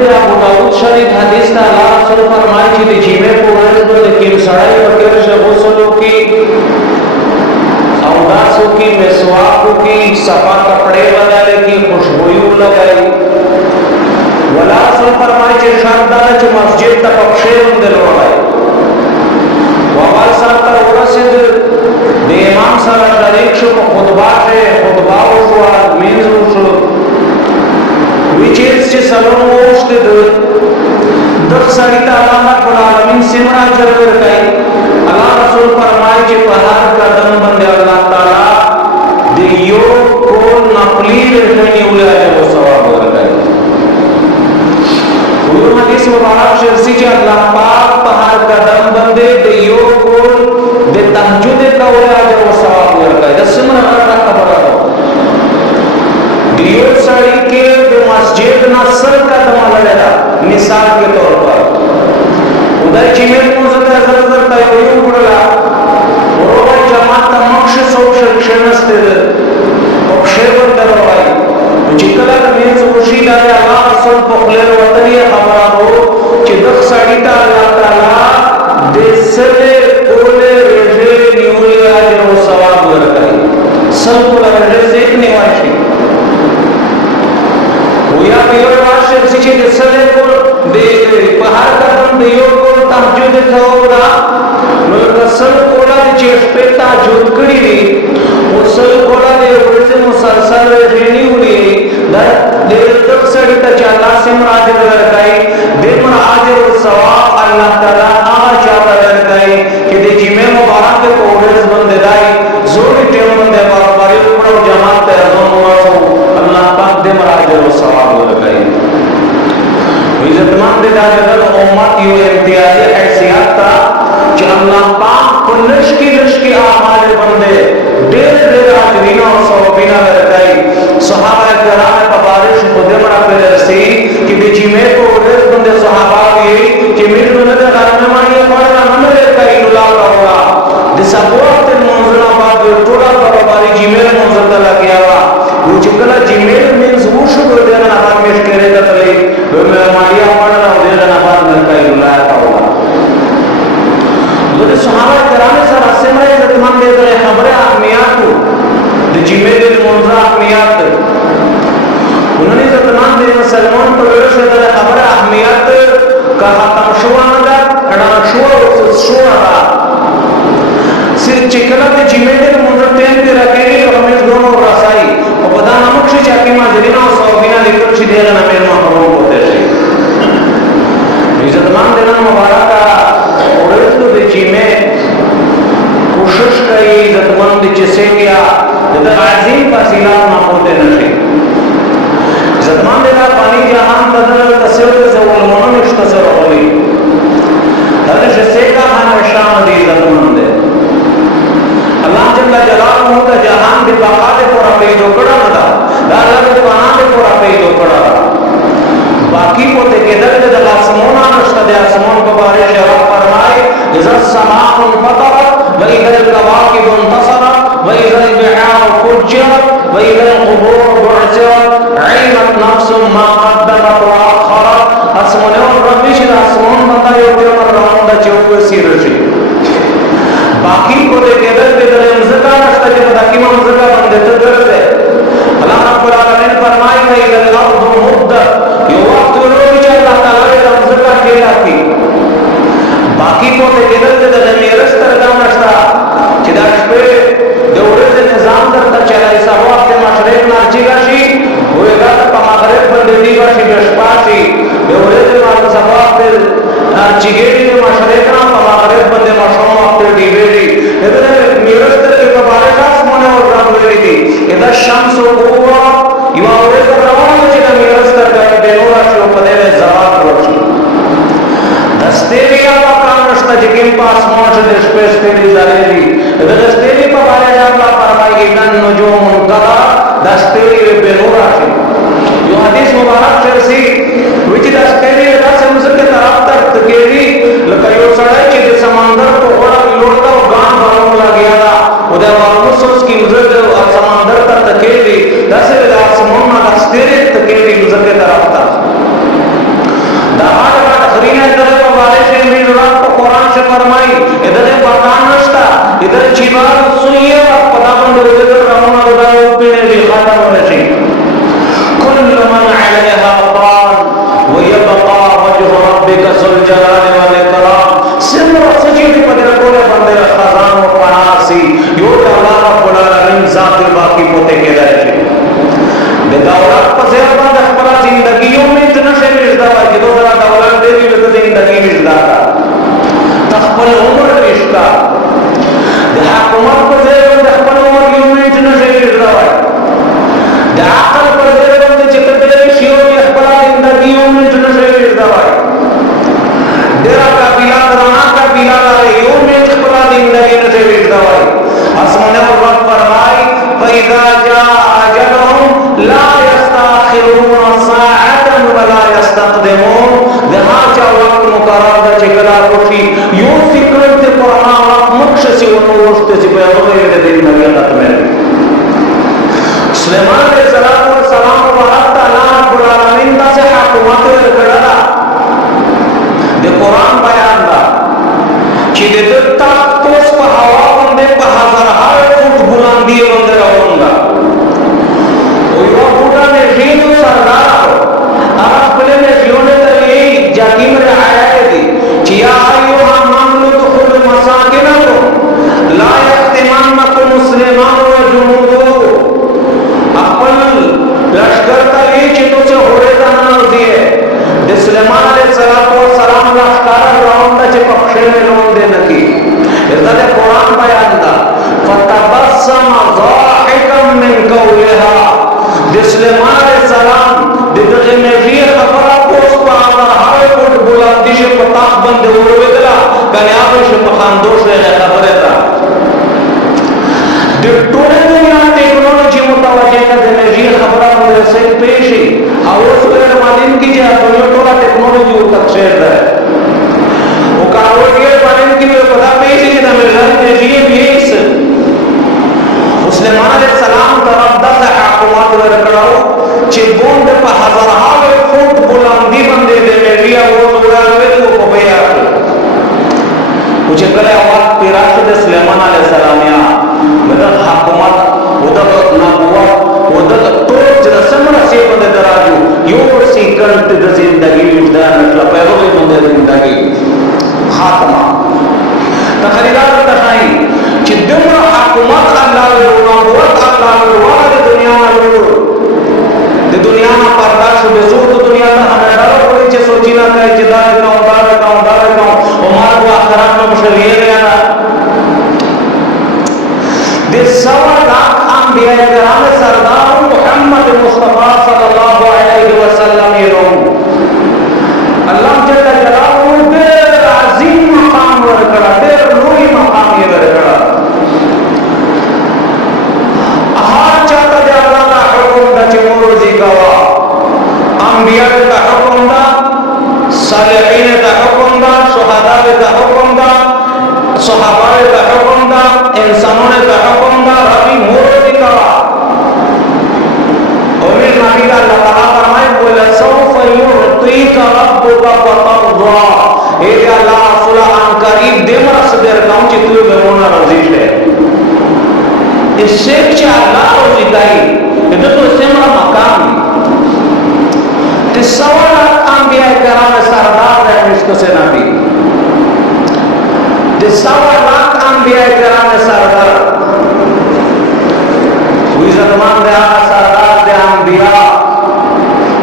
दे अबू दाऊद शरीफ हदीस ता अल्लाह रसूल फरमाए कि जिमे पूरे बंद की सड़ाई वगैरह से गुस्ल की औदासों की मिसवाकों की सफा कपड़े बदले की खुशबू लगाई वला रसूल फरमाए कि शानदार च मस्जिद तक पक्षे बंद लगाई वबाल साहब का औरसिद दे इमाम सारा शरीक शो खुतबा से खुतबा शो मींस शो विचेस से सलोन मोस्ट दर सरिता अल्लाह रब्बुल आलमीन सिमरा जरूर कई अल्लाह रसूल फरमाए कि पहाड़ कदम बंदे अल्लाह ताला दियो को नफली रहनी उला है वो सवाब लगाई वो हदीस मुबारक शर्सी के अल्लाह पाक पहाड़ कदम बंदे दियो को दे तहज्जुद का उला है वो सवाब लगाई दसमन अल्लाह खबर हो दियो साड़ी के मस्जिद नसर का दमा लगा मिसाल के तौर पर उधर चिमेर मुझे जर तयू पडला बरोबर जमात मक्ष सोक्षणस्ते पक्षेवर दरवाई जिकला मीन्स उशीला अल्लाह रसूल पखले वतनी खबर हो कि दख साडीता अल्लाह ताला देसले ओले रेजे निउले आज वो सवाब वरकाई सब को रेजे देखने वाली या पियर वाश सिचे देसले को दे पहाड़ का दम दियो को तहज्जुद थोड़ा मलकसल कोला दे चेस्पेता जोतकड़ी उसल कोला दे वरसे मुसलसल रेनी उली दे तक सड़ीता चाला सिमराज लड़काई दे मन आज वो सवाब अल्लाह ताला आ चाहता लड़काई कि दे जिमे मुबारक को ओरेस बंदे दाई जोड़ी टेम बंदे बारी पड़ो जमात पे अज़म वासो अल्लाह पाक दे मराज वो सवाब लड़काई इज्जतमान दे दाजल उम्मत यो इम्तियाज हैसियत था कि अल्लाह पाक को नशकी आमाल बंदे देर आजरीना और सवाबीना लड़काई सहाबा किराम पबारिश खुदे मरा पे रसी कि बेची में को ओरेस बंदे सहाबा भी कि मिल बंदे गाने मानिए पड़ना नमरे कई नुला होगा दिसा वक्त मंजला बाद टोला बराबरी जिमेल मंजला लग गया वो चिकला जिमेल मींस वो शुरू देना ना में करेगा तले मैं मारिया पड़ना देना ना बाद में कई नुला होगा तो सहाबा किराम सर असम में इज्जतमान दे रहे खबरें अहमियत को जिमेल मंजला अहमियत उन्होंने इज्जतमान दे सलमान तो से खबरें अहमियत का तमशुआना कड़ा शुआ सिर्फ चिकला के जिमेल मंजला तेन के रखेगी तो हमें दोनों रसाई और बदा नमक से चाकी माजरीना और सौबिना लिखकर छि देगा ना मेरे महरों होते थे इज्जतमान देना मुबारक और तो बेची में कोशिश करी इज्जतमंद जिसे क्या जब आजीम फसीला ना होते नशे इज्जतमान देना पानी जहां बदल तस्वीर से वो मनों इश्तसर होली हर जिसे का हमेशा दी इज्जतमंद अल्लाह जल्ला जलालहू का जहान दे बाका दे पूरा पैदो कड़ा मदा दाला दे पाना दे पूरा पैदो कड़ा बाकी पोते के दल दे आसमाना नष्ट दे आसमान को बारिश रब फरमाए इज़ा समाअ फतरत व इज़ा कवाकिब इंतसरत व इज़ा बिहार फुज्जरत व इज़ा क़ुबूर बु'सिरत इल्मत नफ्स मा क़द्दमत व अख़रत आसमान और रबिश आसमान बंदा योते और राउंड चौके सिरशी बाकी को दे केदर बेदर मुज़का नष्ट के बता कि मुज़का बंदे तो कर दे अल्लाह रब्बुल आलमीन फरमाए कि इल अर्द मुद्दत यो वक्त लो कि अल्लाह ताला ने मुज़का केला की बाकी को दे केदर बेदर निरस्तर का नष्ट कि दाश पे दौरे से निजाम करता चला इस वक्त मशरिक नाची गाशी होएगा तो मगरिब बंदे दी गाशी दशपाशी दौरे से मार सभा पे चिगेड़ी के मशरिक ना मगरिब बंदे मशरूम अपने डीबेड़ी इधर निरस्तर के बारे में आसमान और रात में थी इधर शम्स हुआ युवा हुए तो रवान हो चुका निरस्तर का बेनूरा शो पदे में जवाब रोशी दस्तेरी आवा काम रश्ता जिकिन पास मौज दिशपेश तेरी जालेरी इधर दस्तेरी पर बारे जामला परमाई इधर नजूम उनका दस्तेरी बेनूरा शो जो हदीस मुबारक चर्सी विच दस्तेरी इधर से मुझके तरफ तक तकेरी लकयो सड़े चिद समंदर को बड़ा लोटा और गांव बालों लग गया था उधर वापस की मुझे समंदर तक तकेरी दस आसमान में दस्तेरी तकेरी मुझके तरफ था इधर चिबार सुनिए और पता बंद हो गए तो रमना उदार पीने भी खाता होने से कुल मन अलैहा फान व यबका वजह रब्बिका ज़ुल जलाल वल इकराम सिमर सजीद पदर कोले बंदे खजान व पनासी यो अल्लाह रब्बुल आलमीन जात बाकी पोते के दायरे दौलत पसेर बंद खपला जिंदगियों में इतना से मिलता है कि तो जरा दौलत दे भी तो जिंदगी मिलता था तखपल उम्र रिश्ता हुकूमत पसेर बंद खपल उम्र में इतना से मिलता है दाखल पसेर बंद चिकते शियो की खपला जिंदगियों में इतना से मिलता है डेरा का बिला राना का बिला यो में खपला जिंदगी में से मिलता है आसमान और रब फरमाए फइजा जा अजलहुम ला यस्ताखिरून साअतन वला यस्तक़दिमून जहां चा वक्त मुकर्रर द चिकला कोठी यो फिक्र ते पुराना वक्त मकसद से वो वक्त से पे वगैरह दिन नगत में सुलेमान अलैहिस्सलाम व सलाम वरत अल्लाह रब्बुल आलमीन दा से हुकूमत करला दे कुरान बयान दा कि दे तख्त तोस पर हवा बंदे पर हजार फुट बुलंदी बंदे रहूंगा वो बूढ़ा ने जीनो सरदार अरब प्ले में जीने तो ये जाकिम रे आया है दी चिया अय्युहा मामलू खुद मसाकिनकुम ला यख्तिमानकुम मुस्लिमान व जुनूदु अपन लश्कर का ये चितो से होरे जाना दिए दे सुलेमान अलैहिस्सलाम लश्कर राउंड चे पक्षे में लोन दे नकी इधर दे कुरान बयान दा फतबस्सम ज़ाहिकम मिन कौलिहा दे सुलेमान अलैहिस्सलाम दे दे में ये खबर पोस पावर हर कोट बुलंदी से पताक बंद हो वेदला कन्याब से पखानदोश रे खबर था दे टोले दुनिया टेक्नोलॉजी मुतवज्जे कर दे में ये खबर मेरे से पेश है और उसके मालिन की जो दुनिया टोला टेक्नोलॉजी तक शेयर है वो कारो के मालिन की पता पेश है कि मेरे ये बेस सुलेमान अलैहिस्सलाम तरफ दस हुकूमत वर कराओ चे बोंड पर हजारों फुट बुलंदी बंदे दे में लिया वो उड़ावे तो को बया कुछ करे आवाज पिराश दे सुलेमान अलैहिस्सलाम या मतलब हुकूमत उधर नबुवत उधर तो जरसम से बंदे दराजू यो सी कंट द जिंदगी उधर मतलब पैगो बंदे जिंदगी खात्मा तखरीदार तखाई कि दुमरा हुकूमत अल्लाह नबुवत अल्लाह वाला दुनिया में दे दुनिया में पर्दाश बेसूर दुनिया में हमें डर पड़े जे सोची ना कहे जिदा का उमर को आखिरत में बशरिये गया ना दे 1.25 लाख अंबिया किराम सरदार मोहम्मद मुस्तफा सल्लल्लाहु अलैहि वसल्लम ये लोग अल्लाह जल्ल जलालहू दे अजीम मकाम वर करा दे रूही मकाम ये वर करा आहार चाहता दे अल्लाह का हुक्म दा चिमोरोजी गवा अंबिया का हुक्म दा सालिहीन का हुक्म दा शुहदा का हुक्म दा सहाबा का हुक्म दा इंसानों का हुक्म दा रबी मोरोजी गवा और नबी का अल्लाह ताला फरमाए बोले सौफ युतीका रब्बुका फतरदा ए अल्लाह सुलहान करीब देमरस देर गांव ची तू बेमोना रजीश है इससे क्या अल्लाह रोजी गाई इधर तो सेमरा मकाम ते 1.25 लाख अंबिया किराम सरदार है इसको से नबी ते 1.25 लाख अंबिया किराम सरदार हुई ज़मान दे आका सरदार दे अंबिया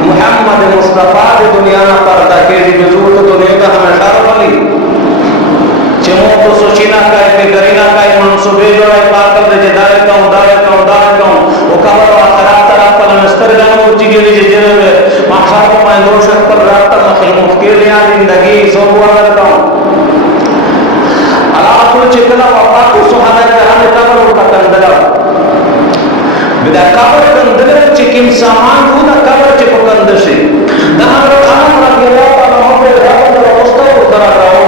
मुहम्मद मुस्तफा दे दुनिया ना पर्दा के हुजूर तो दुनिया का हमेशा वाली चमो तो सोचिना का के करीना का मंसूबे जो है पाकर दे दार का वो कबर आखिरत तरफ पर मस्तर गानो चीजे जे जे माखा को मैं दोष पर रात मखलूक के लिए जिंदगी सो हुआ करता हूं अल्लाह तो चिकला वफा को सुहाना कराम कबर का कंदला बिदा कबर कंदले चिकिम सामान को ना कबर चिप कंदसे ना खाना रख गया तो वहां पे रात को दोस्तों उधर रहो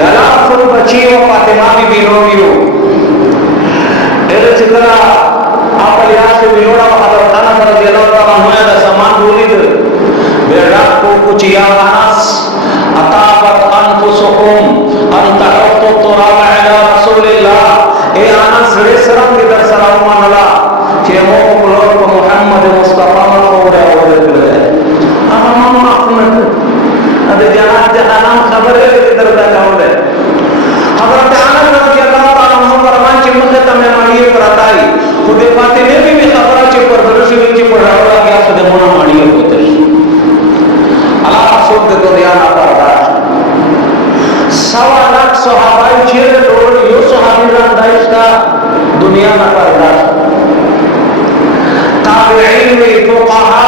दला फुल बच्ची और फातिमा भी बिलोगियो तेरे चिकला आप लिहाज से बिलोड़ा हजरत खाना कर दिया तो हमें दा सामान बोली दे बेरा को कुछ या नास अताबत अनफुसुकुम अन तहत्तु तुराब अला रसूल सड़े सरम की दर सलाम मनला चेमो को मोहम्मद मुस्तफा को रे और करे हम अपने अदे जहां जहां खबर है इधर दा जाओ हजरत अनस रज़ियल्लाहु ताला अन्हु फरमान चे मुझे तमे माड़िए पर आताई खुदे फातिमे भी खबर चे पर दरशी विच पढ़ावला गया सदे मोना माड़िए होते अल्लाह रसूल दे तो ध्यान आता सवा लाख सहाबाई छेले डोल यो सहाबी रान दाइस्ता दुनिया में बर्दाश्त ताबईन में फुकाहा